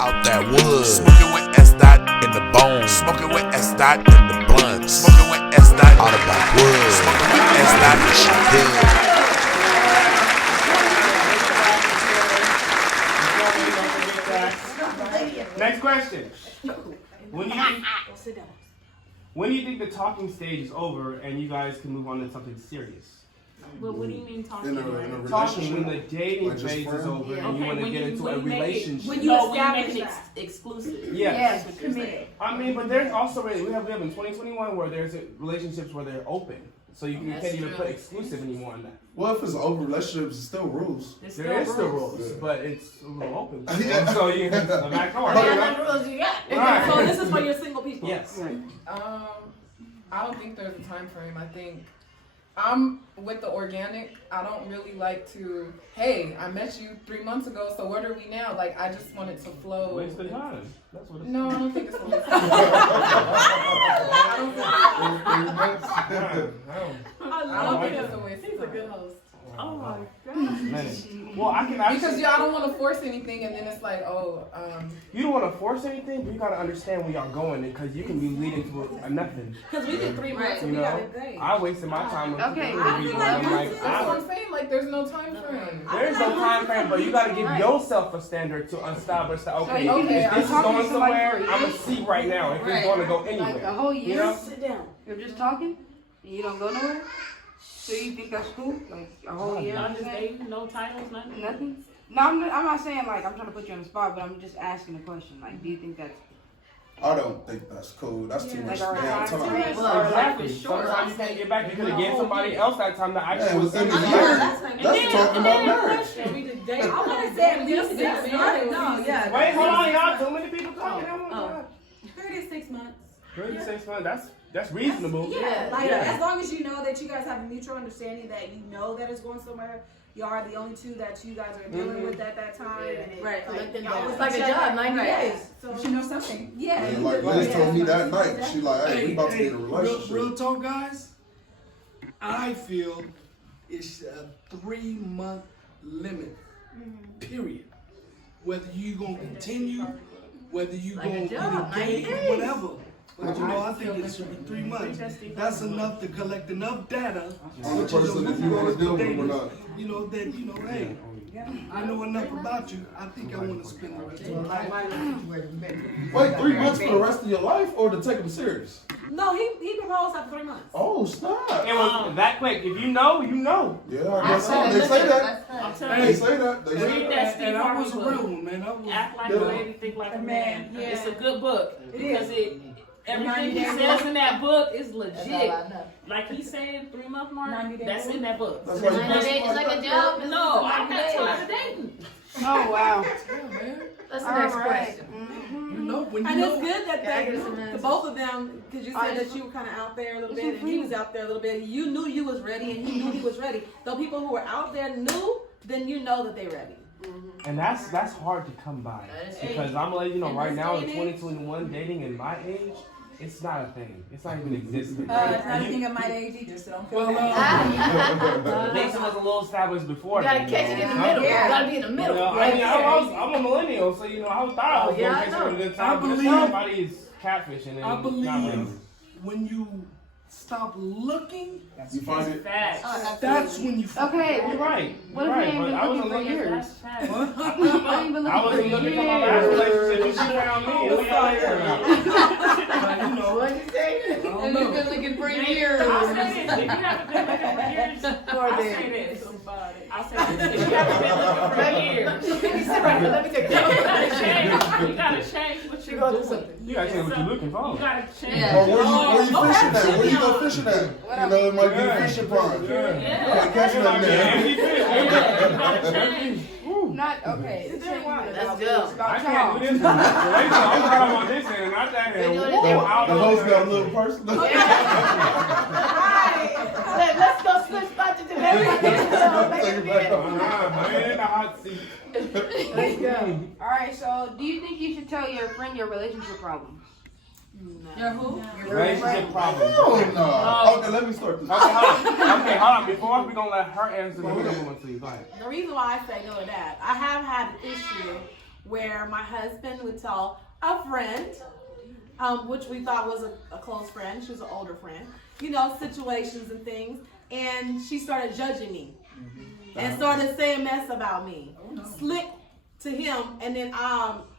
out that wood. Smoking with Sdot in the bone. Smoking with Sdot in the blunt. Smoking with Sdot out of that wood. Smoking with Sdot in she good. Next question. When do you think the talking stage is over and you guys can move on to something serious? Well, what do you mean talking? Talking when the dating phase is over and you want to get into a relationship. When you establish it exclusive. Yes. Committed. I mean, but there's also we live in 2021 where there's relationships where they're open, so you can't even put exclusive anymore on that. Well, if it's an open relationship, it's still rules. There is still rules, but it's a little open. Yeah. So you the back door. What rules you got? Right. So this is for your single people. Yes. I don't think there's a time frame. I think I'm with the organic. I don't really like to, hey, I met you 3 months ago, so what are we now? Like, I just want it to flow. Waste of time. That's what it's No, I don't think it's a waste of I don't think it's a waste of time. He's a good host. Oh my God. Well, I can actually, Because y'all don't want to force anything, and then it's like, you don't want to force anything, but you gotta understand where y'all going, because you can be leading to a nothing. Because we did 3 months You and we got know, it great. I wasted my time. Okay. that's what I'm saying. Like, there's no time frame. There's no time frame, but you gotta give yourself a standard to establish that. Okay, Okay, if this is going somewhere, somebody I'm gonna see right now if it's gonna go anywhere. Like a whole year? You know? Sit down. You're just talking? And you don't go nowhere? So you think that's cool? Like a whole year? Not just dating, no titles, nothing? Nothing? No, I'm not saying like I'm trying to put you on the spot, but I'm just asking a question. Like, do you think that's I don't think that's cool. That's too much Like, damn time. Well, Exactly. Sometimes you can't get back. You could have given somebody else that time to Man, actually. within a year, that's talking about marriage. We just dated. I want to say at least 6 months. No, yeah. Wait, hold on, y'all. Too many people talking. Oh my God. 3 to 6 months. 36 months. That's reasonable. Yeah, like as long as you know that you guys have a mutual understanding that you know that it's going somewhere. You are the only two that you guys are dealing with at that time. And it, Right. Like, It's like a job, 90 days. So you know something. Yeah. And like Liz told me that night, she like, hey, we about to be in a relationship. Real talk, guys. I feel it's a 3-month limit. Period. Whether you gonna continue, whether you gonna get engaged, whatever. But you know, I think it should be 3 months. That's enough to collect enough data. On the person, if you want to deal with them or not. You know, that, you know, hey, I know enough about you. I think I want to spend the rest of my life. Wait, 3 months for the rest of your life or to take them serious? No, he proposed after 3 months. Oh, stop. It was that quick. If you know, you know. Yeah, I guess so. They say that. I'm They say that. They say Read that. that Steve And I Harvey was a book. real one, man. I was. Act like a lady, think like a man. Yeah. It's a good book because everything he 90 says in that book is legit. That's all I know. Like he said, 3 month mark. 90 days. That's in that book. That's like It's like a job. No, I'm not tired of dating. Oh, wow. That's the All next right. question. You know, when you And know. it's good that Yeah, I they, get some the answers. both of them, because you said that you were kind of out there a little bit and he was out there a little bit. You knew you was ready and he knew he was ready. The people who were out there knew, then you know that they ready. And that's hard to come by, because I'm gonna let you know In right this now day in and age? 2021, dating in my age, it's not a thing. It's not even existing. It's not a thing of my age either, so don't feel Well, bad. Dating was a little established before. You gotta then, catch it in the know? middle. You Yeah. gotta be in the middle. You know, I mean, I'm a millennial, so you know, I thought I was yeah, gonna I catch it know. at a good I time. But believe- somebody's catfishing and I not believe really. when you stop looking, You find it. Facts. that's when you find Okay. You're right. What You're if right, you ain't but been I wasn't looking for looking. years? Facts. What? You ain't been I wasn't looking looking for for my last years. relationship, and she found me. And we out here now. Like, you know, What you say? I don't And know. you've been looking for years. I'll say this. If you haven't been looking for years, I'll say this. I'll say this. If you haven't been looking for years, Let me sit right here. Let me take you gotta that. change. You gotta change what you're gonna do doing. something. You gotta tell me what you're looking You for. gotta change. Yeah. Or where you fishing at? Where you go fishing at? You know, it might be a fishing pond. Yeah. Can't catch nothing there. Empty fish. You gotta change. Not okay. This ain't Let's about go. this. It's I about can't do y'all. this. I'm talking on this end, not that end. We're doing it Whoa, different. out The of host there. got a little personal. Let's go switch spots to Take it back up. I ain't in the hot seat. Let's go. All right. So, do you think you should tell your friend your relationship problems? Your who? Relationship problems. Oh no. Okay, let me start this. Okay, hold on. Before we're gonna let her answer, we're gonna move on to you. Go ahead. The reason why I say no to that, I have had an issue where my husband would tell a friend, which we thought was a close friend, she was an older friend, you know, situations and things, and she started judging me and started saying mess about me, slick to him, and then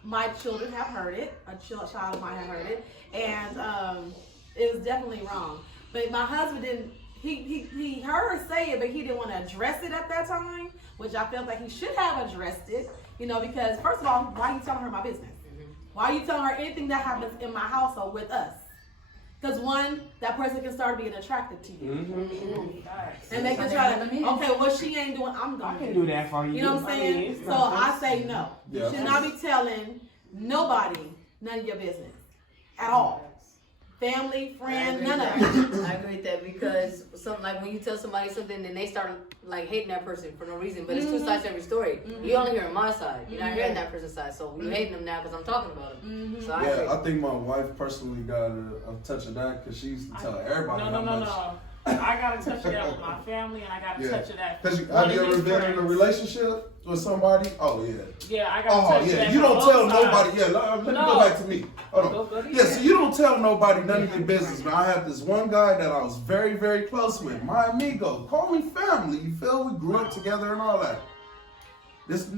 my children have heard it, a child of mine have heard it, and it was definitely wrong. But my husband didn't, he heard her say it, but he didn't want to address it at that time, which I felt like he should have addressed it, you know, because first of all, why are you telling her my business? Why are you telling her anything that happens in my household with us? Because one, that person can start being attracted to you. And they can try to, okay, what she ain't doing, I'm going I to can do that for you. You know what I'm saying? So I say no. You should not be telling nobody none of your business at all. Family, friend, none of it. I agree with that because something like when you tell somebody something, then they start like hating that person for no reason. But it's two sides to every story. You only hearing my side. You're not hearing that person's side. So you hating them now because I'm talking about them. So I agree. I think my wife personally got a touch of that because she used to tell everybody. No. I got a touch of that with my family, and I got a touch of that. Have you ever been in a relationship with somebody? Oh yeah. Yeah, I got a touch of that. You don't tell nobody. Yeah, let me go back to me. Hold on. Yeah, so you don't tell nobody none of your business. Man, I had this one guy that I was very, very close with. My amigo, call me family. You feel? We grew up together and all that. This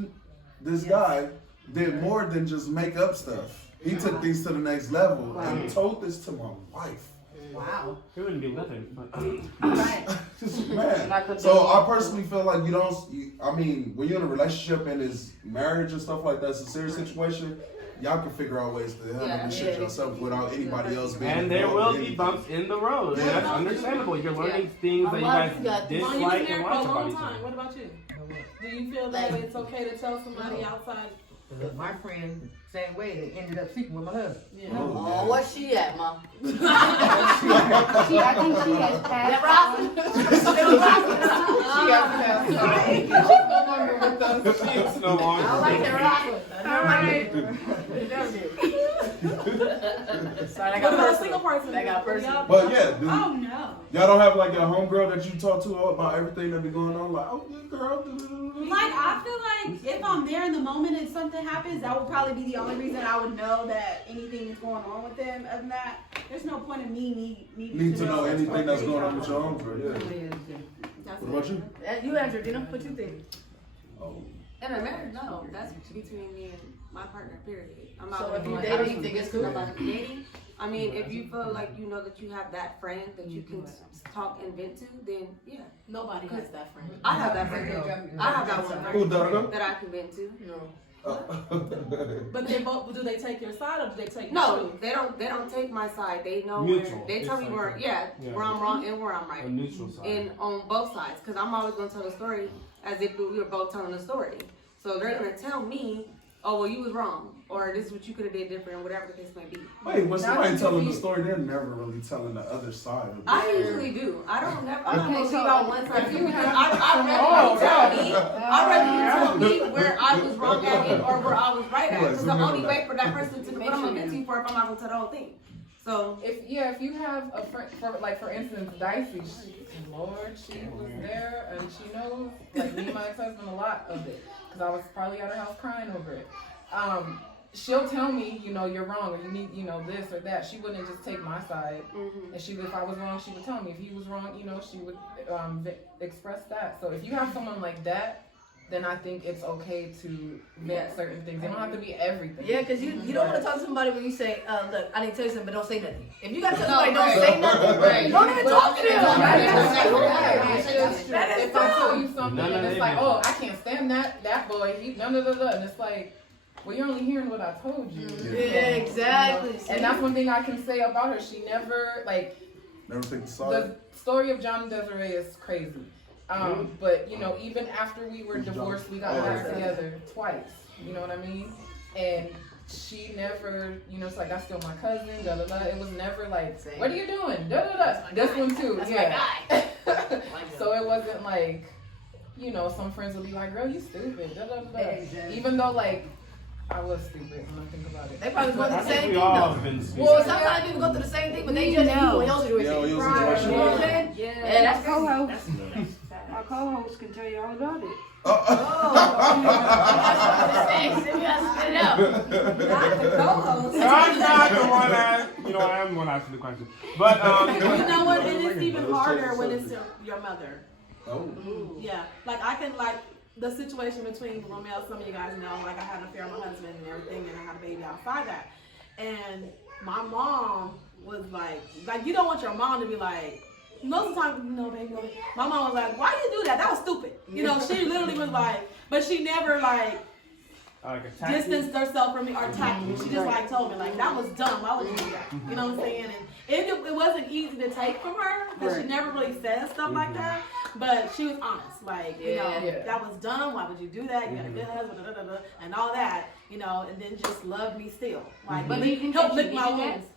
guy did more than just make up stuff. He took things to the next level and told this to my wife. Wow. He wouldn't do nothing. But Man. So I personally feel like I mean, when you're in a relationship and it's marriage and stuff like that, it's a serious situation, y'all can figure out ways to handle this shit yourself without anybody else being And there will be bumps in the road. Yeah. That's understandable. You're learning things that you guys dislike and watch about each other. What about you? Do you feel that it's okay to tell somebody outside? My friend, same way, they ended up sleeping with my husband. Yeah. Oh, where's she at, Mom? I think she has passed. No longer with us. She's no longer. I like that Sorry, I got a single person. I got personal. But yeah, Oh no. y'all don't have like a homegirl that you talk to about everything that be going on? Like, oh, good girl. Like, I feel like if I'm there in the moment and something happens, that would probably be the only reason I would know that anything is going on with them. Other than that, there's no point in me needing Need to know anything that's going on with your homegirl, yeah. What about you? You answered, Dina. What you think? Oh. In a marriage, no. That's between me and my partner, period. I'm not So if you like, dating, you think it's cool? dating? I mean, if you feel like you know that you have that friend that you can talk and vent to, then yeah. Nobody has that friend. I have that friend. I have that one Who, Dada? friend that I can vent to. No. But they both, do they take your side or do they take No, they don't take my side. They know Neutral. where they tell me where where I'm wrong and where I'm right. A neutral side. And on both sides, because I'm always gonna tell the story as if we were both telling the story. So they're gonna tell me, oh well, you was wrong, or this is what you could have did different, whatever the case may be. Wait, but somebody telling the story, they're never really telling the other side of it. I usually do. I don't leave so out one side. if you have- I'd rather you tell me where I was wrong at it or where I was right at. Because the only way for that person to what I'm gonna get to for if I'm not gonna tell the whole thing. So if you have a friend, for instance, Dicey, she was there and she knows, like me and my ex-husband, a lot of it, because I was probably at her house crying over it. She'll tell me, you're wrong, or you need, this or that. She wouldn't just take my side, and if I was wrong, she would tell me. If he was wrong, she would express that. So if you have someone like that, then I think it's okay to vent certain things. They don't have to be everything. Yeah, because you don't want to talk to somebody when you say, look, I need to tell you something, but don't say nothing. If you got to tell somebody, don't say nothing, don't even talk to them. That is if I tell you true. something and it's like, oh, I can't stand that boy, and it's like, well, you're only hearing what I told you. Yeah, exactly. And that's one thing I can say about her. She never, Never take the side. the story of John and Desiree is crazy. But even after we were divorced, we got back together twice. You know what I mean? And she never, it's like, that's still my cousin, da da da. It was never like, what are you doing? Da da da. This one too. That's yeah. my guy. So it wasn't like, some friends would be like, girl, you stupid. Da da da. Exactly. Even though I was stupid when I think about it. They probably go through the same thing though. Well, sometimes people go through the same thing, but they judge people in your situation. Yeah, your Right. situation. You know what I'm saying? yeah, Yeah, that's co-host. Our co-host can tell you all about it. I'm not the one that, I am the one asking the question. But, you know what? And it's even harder when it's your mother. Oh. Yeah. Like, I can, the situation between Romeo, some of you guys know, I had an affair with my husband and everything, and I had a baby outside that. And my mom was like, you don't want your mom to be like, most of the time, no, baby, no, baby. My mom was like, why you do that? That was stupid. She literally was like, but she never, distanced herself from me or attacked me. She just, told me, that was dumb. Why would you do that? You know what I'm saying? And it wasn't easy to take from her, because she never really said stuff like that. But she was honest. That was dumb. Why would you do that? You got a good husband, and all that, and then just love me still. But do you think help that you lick my needed wounds.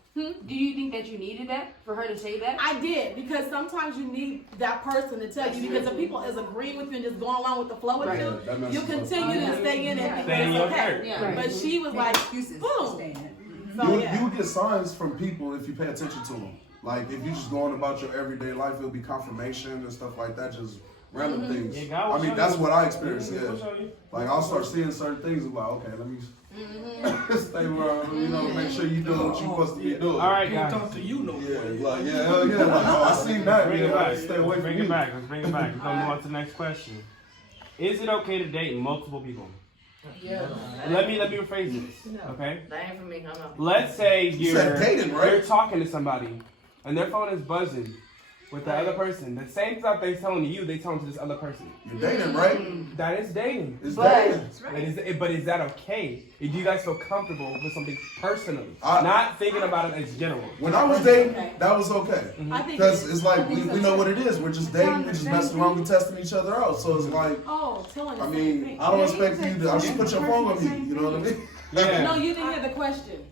Do you think that you needed that for her to say that? I did, because sometimes you need that person to tell you, because if people is agreeing with you and just going along with the flow with you continue to stay in it because it's okay. Yeah. But she was like, boom. You would get signs from people if you pay attention to them. Like, if you just going about your everyday life, it'll be confirmation and stuff like that, just random things. Yeah, I mean, that's what I experienced, I'll start seeing certain things and okay, let me stay around, make sure you're doing what you're supposed to be doing. All right, guys. Talk to you, no. I seen that. Bring it back. Stay away Let's from bring me. it back. Let's bring it back. We're going to move on to the next question. Is it okay to date multiple people? Yeah. Let me rephrase this, okay? That ain't for me. I'm not. Let's say said dating, right? you're talking to somebody, and their phone is buzzing with the other person. The same stuff they're telling you, they telling to this other person. You're dating, right? That is dating. It's dating. But is that okay? Do you guys feel comfortable with something personally? Not thinking about it as general. When I was dating, that was okay. I think Because it's like, we know what it is. We're just dating, we're just messing around, we're testing each other out. So it's like, telling I mean, I don't expect you to, just put your phone on me, you know what I mean? Yeah. No, you didn't hear the question.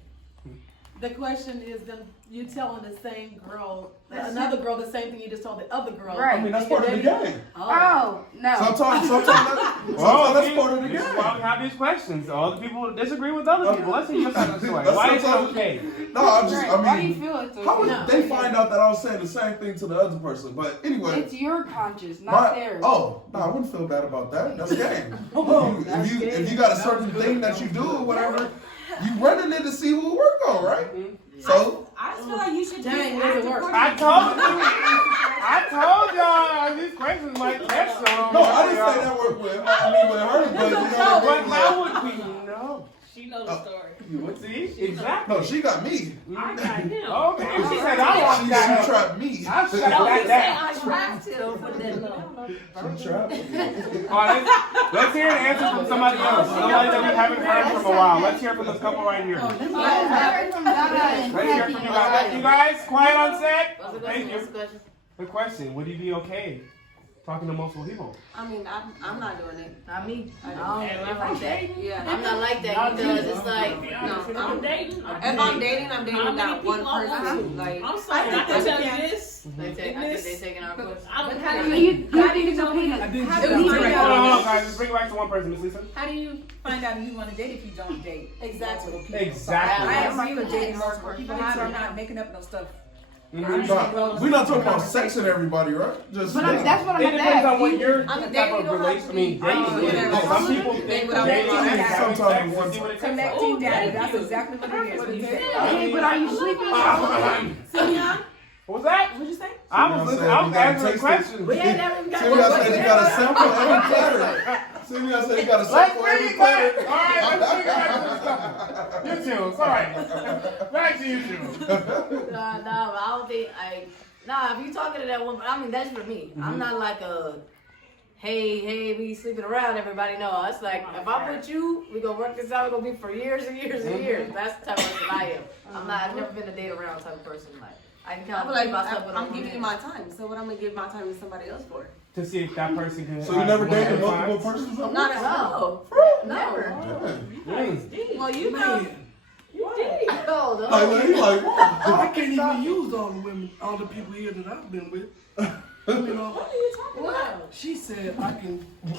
The question is you telling the same girl, another girl, the same thing you just told the other girl. I mean, that's part of the game. Oh, no. Sometimes that's part of the game. This is why we have these questions. All the people disagree with other people. Let's see your side of the story. Why is it okay? No, Why do you feel it's okay? how would they find out that I was saying the same thing to the other person? But anyway. It's your conscience, not theirs. Oh, no, I wouldn't feel bad about that. That's game. If you got a certain thing that you do or whatever, you running in to see who will work on, right? So I just feel like you should I told y'all these questions might catch some. No, I didn't say that word with her, but But how would we know? She knows the story. See? Exactly. No, she got me. I got him. Okay. She said I want that. She trapped me. I shut that down. I trapped him, but then She trapped me. All right, let's hear an answer from somebody else. Somebody that we haven't heard from a while. Let's hear from this couple right here. Let's hear from you guys. You guys, quiet on set. Thank you. The question: would you be okay talking to multiple people? I mean, I'm not doing it. not me. I I'm like that. Yeah. I'm not like that because it's like No, I'm dating. if I'm dating with that one person. Like, I'm sorry. I can tell you this. I think they taking our questions. I don't How do you think it's okay to Hold on, guys. Let's bring it back to one person, Miss Lisa. How do you find out if you want to date if you don't date? Exactly. Exactly. I agree with dating multiple people. I'm not making up no stuff. We're not talking about sexing everybody, right? Just that's what I'm It depends on what your I mean, type of dating don't relation. have I mean, to be- dating. Oh, Some people yeah. think Without dating dating, is having sometimes sex to one- see what it tastes Connecting like. data. That's exactly what it is. Hey, but are you sleeping? Simeon, What was that? what'd you say? I was answering the question. Simeon said you got to sample every platter. Simeon said you got to sample every platter. All right, let's bring it back to the stuff. You two, it's all right. Back to you two. No, I don't think if you talking to that woman, I mean that's for me. I'm not like a hey, we sleeping around, everybody. No, it's like if I'm with you, we gonna work this out. We're gonna be for years and years and years. That's the type of person I am. I've never been a date around type of person. Like I can kind I'm of like, keep myself with I'm giving you my time. So what I'm gonna give my time to somebody else for? To see if that person can. So you never dated multiple persons? Not at all. never. Well, you know. No. I can't even use all the women, all the people here that I've been with. You know, What are you talking about? she said I can. I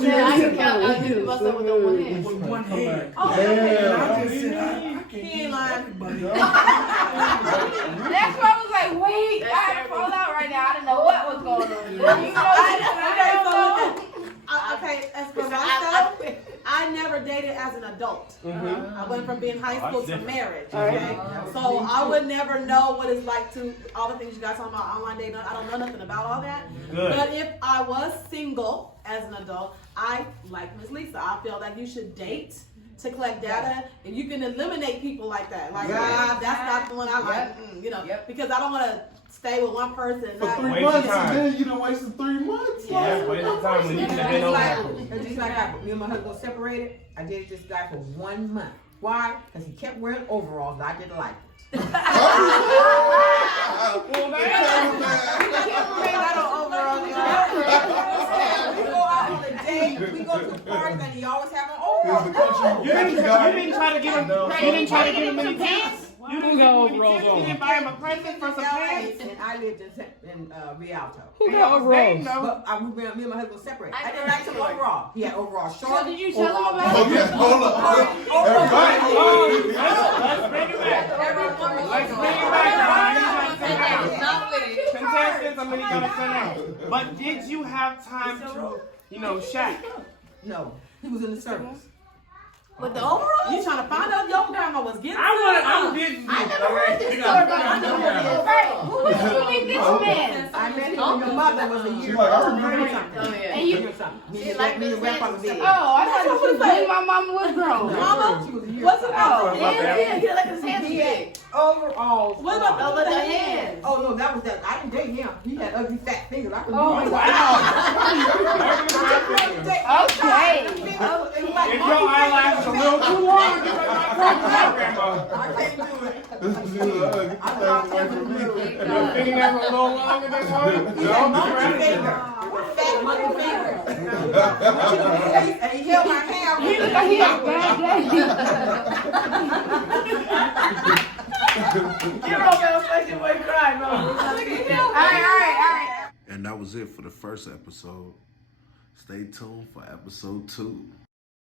said I can count. I can do myself with one hand. With one hand. Oh, And I just said I can't He ain't use lying. everybody. That's why I was like, wait, I had to fall out right now. I didn't know what was going on. You know, Okay, so look at dated as an adult. I went from being high Oh, school that's to different. marriage. Alright. Okay, so I would never know what it's like to all the things you guys talking about online dating. I don't know nothing about all that. Good. But if I was single as an adult, I like Miss Lisa. I feel like you should date to collect data, and you can eliminate people like that. Like, that's not the one I like. You know, because I don't want to stay with one person. For not 3 Waste months, time. and then you done wasted 3 months. Yeah, waste of time when you could have been over. It's just like me and my husband separated. I dated this guy for 1 month. Why? Because he kept wearing overalls and I didn't like it. Well, man. We go out on a date, we go to parties, and he always have an overall. You didn't try to get him. You didn't try to get him any tips. You didn't go overalls on. You didn't buy him a present for some pants. And I lived in Rialto. Who got overalls? But me and my husband separated. I didn't like him overall. He had overall shorts. So did you tell him about it? Okay, hold up. Everybody. Let's bring it back. Let's bring it back. Contestants, I'm gonna go to sit down. But did you have time to, shack? No, he was in the service. With the overall? You trying to find out your grandma was getting I'm getting. I never heard this story about Right. Who was you meet this man? I met him when your mother was a year She's like, I old. remember. And you He like me and grandpa was dead. Oh, I thought you was when my mama was grown. Mama? She was a year What's it old. about? He like his hands big. Overalls. What about Over the the hands? hands. Oh no, that was that. I didn't date him. He had ugly fat fingers. I couldn't Oh, do it. Wow. Okay. If your eyelashes are a little too long, you better not talk to that grandma. I can't do it. This is ugly. Stay away from me. Your fingers are a little longer than one. Fat monkey fingers. And he held my hand. He look like he had a bad day. You don't know what you would cry, bro. All right. And that was it for the first episode. Stay tuned for episode 2.